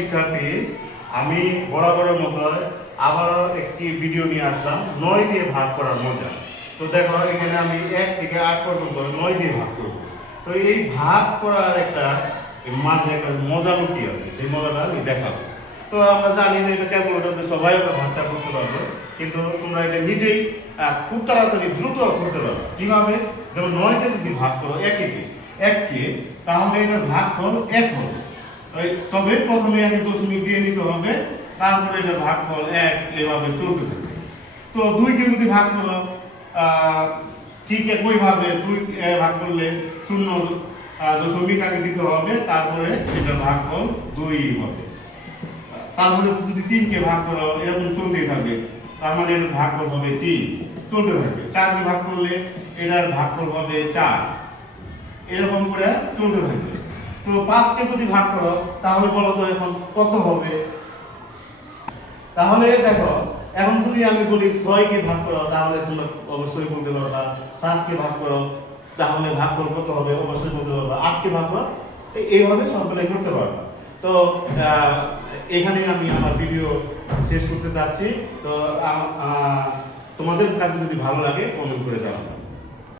শিক্ষার্থী, আমি বরাবরের মতো আবারও একটি ভিডিও নিয়ে আসলাম 9 দিয়ে ভাগ করার মজা। তো দেখো এখানে আমি 1 থেকে 8 পর্যন্ত 9 দিয়ে ভাগ করব। তো এই ভাগ করার একটা মাঝে একটা মজা লুকিয়ে আছে, সেই মজাটা আমি দেখাবো। তো আমরা জানি যে এটা ক্যালকুলেটরতে সবাই আমরা ভাগটা করতে পারবো, কিন্তু তোমরা এটা নিজেই খুব তাড়াতাড়ি দ্রুত করতে পারবে। কিভাবে? যেমন 9 দিয়ে যদি ভাগ করো 1কে, তাহলে এটার ভাগফল 1 হবে। তবে প্রথমে আগে দশমিক দিয়ে নিতে হবে, তারপরে এটা ভাগফল 1 এভাবে চলতে থাকবে। তো 2কে যদি ভাগ করো ঠিক একইভাবে 2 ভাগ করলে 0 দশমিক আগে দিতে হবে, তারপরে এটা ভাগফল 2 হবে। তারপরে যদি 3কে ভাগ করো এরকম চলতেই থাকবে, তার মানে এর ভাগফল হবে 3, চলতে থাকবে। 4কে ভাগ করলে এটার ভাগফল হবে 4, এরকম করে চলতে থাকবে। তো 5কে যদি ভাগ করো তাহলে বলো তো এখন কত হবে? তাহলে দেখো, এখন যদি আমি বলি 6কে ভাগ করো, তাহলে তোমরা অবশ্যই বলতে পারবা। 7কে ভাগ করো, তাহলে ভাগফল কত হবে অবশ্যই বলতে পারবা। 8কে ভাগ করো, এইভাবে সবগুলাই করতে পারবা। তো এখানে আমি আমার ভিডিও শেষ করতে চাচ্ছি। তো তোমাদের কাছে যদি ভালো লাগে কমেন্ট করে জানাবো।